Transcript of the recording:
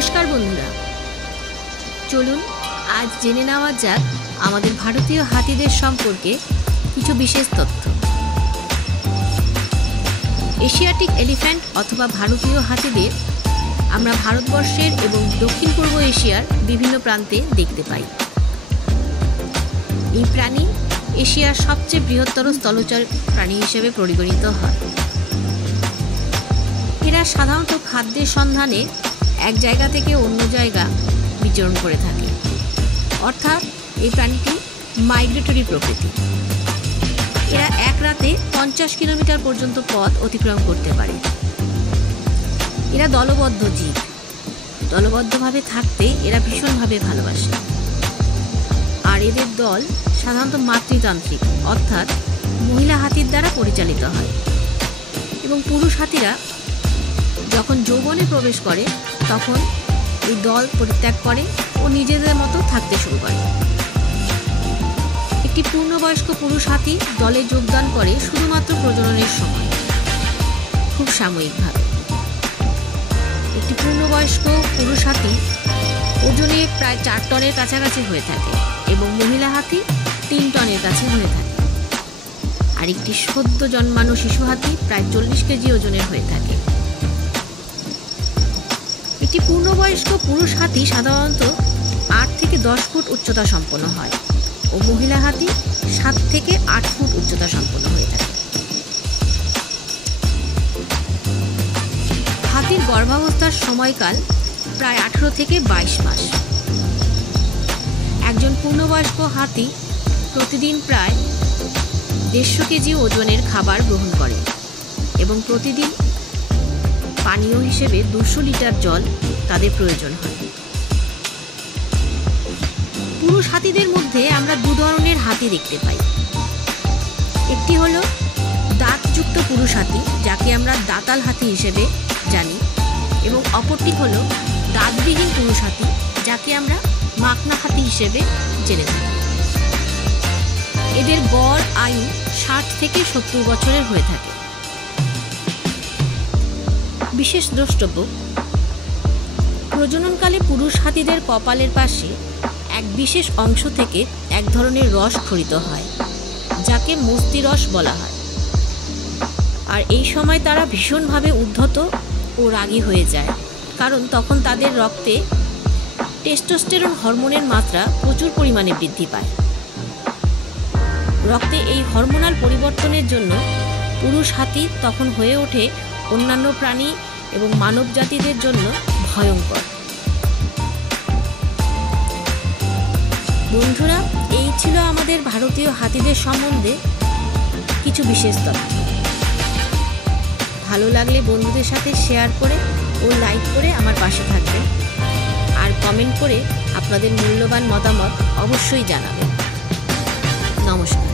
নমস্কার বন্ধুরা, চলুন আজ জেনে নেওয়া যাক আমাদের ভারতীয় হাতিদের সম্পর্কে কিছু বিশেষ তথ্য। এশিয়াটিক এলিফ্যান্ট অথবা ভারতীয় হাতিদের আমরা ভারতবর্ষের এবং দক্ষিণ পূর্ব এশিয়ার বিভিন্ন প্রান্তে দেখতে পাই। এই প্রাণী এশিয়ার সবচেয়ে বৃহত্তর স্থলচর প্রাণী হিসেবে পরিগণিত হয়। এরা সাধারণত খাদ্যের সন্ধানে এক জায়গা থেকে অন্য জায়গা বিচরণ করে থাকে, অর্থাৎ এই প্রাণীটি মাইগ্রেটরি প্রকৃতি। এরা এক রাতে 50 কিলোমিটার পর্যন্ত পথ অতিক্রম করতে পারে। এরা দলবদ্ধ জীব, দলবদ্ধভাবে থাকতে এরা ভীষণভাবে ভালোবাসে। আর এদের দল সাধারণত মাতৃতান্ত্রিক, অর্থাৎ মহিলা হাতির দ্বারা পরিচালিত হয় এবং পুরুষ হাতিরা যখন যৌবনে প্রবেশ করে তখন এই দল পরিত্যাগ করে ও নিজেদের মতো থাকতে শুরু করে। একটি পূর্ণবয়স্ক পুরুষ হাতি দলে যোগদান করে শুধুমাত্র প্রজননের সময়, খুব সাময়িকভাবে। একটি পূর্ণবয়স্ক পুরুষ হাতি ওজনে প্রায় 4 টনের কাছাকাছি হয়ে থাকে এবং মহিলা হাতি 3 টনের কাছে হয়ে থাকে। আর একটি সদ্য জন্মানো শিশু হাতি প্রায় 40 কেজি ওজনের হয়ে থাকে। একটি পূর্ণবয়স্ক পুরুষ হাতি সাধারণত 8 থেকে 10 ফুট উচ্চতা সম্পন্ন হয় ও মহিলা হাতি 7 থেকে 8 ফুট উচ্চতা সম্পন্ন হয়ে থাকে। হাতির গর্ভাবস্থার সময়কাল প্রায় 18 থেকে 22 মাস। একজন পূর্ণবয়স্ক হাতি প্রতিদিন প্রায় 150 কেজি ওজনের খাবার গ্রহণ করে এবং প্রতিদিন পানীয় হিসেবে 200 লিটার জল তাদের প্রয়োজন হয়। পুরুষ হাতিদের মধ্যে আমরা 2 ধরনের হাতি দেখতে পাই। একটি হলো দাঁতযুক্ত পুরুষ হাতি, যাকে আমরা দাঁতাল হাতি হিসেবে জানি, এবং অপরটি হলো দাঁতবিহীন পুরুষ হাতি, যাকে আমরা মাকনা হাতি হিসেবে জেনে থাকি। এদের গড় আয়ু 60 থেকে 70 বছরের হয়ে থাকে। বিশেষ দ্রষ্টব্য, প্রজননকালে পুরুষ হাতিদের কপালের পাশে এক বিশেষ অংশ থেকে এক ধরনের রস ক্ষরিত হয়, যাকে মস্তিরস বলা হয়। আর এই সময় তারা ভীষণভাবে উদ্ধত ও রাগী হয়ে যায়, কারণ তখন তাদের রক্তে টেস্টোস্টেরন হরমোনের মাত্রা প্রচুর পরিমাণে বৃদ্ধি পায়। রক্তে এই হরমোনাল পরিবর্তনের জন্য পুরুষ হাতি তখন হয়ে ওঠে অন্যান্য প্রাণী এবং মানব জাতিদের জন্য ভয়ঙ্কর। বন্ধুরা, এই ছিল আমাদের ভারতীয় হাতিদের সম্বন্ধে কিছু বিশেষ তথ্য। ভালো লাগলে বন্ধুদের সাথে শেয়ার করে ও লাইক করে আমার পাশে থাকবেন, আর কমেন্ট করে আপনাদের মূল্যবান মতামত অবশ্যই জানাবেন। নমস্কার।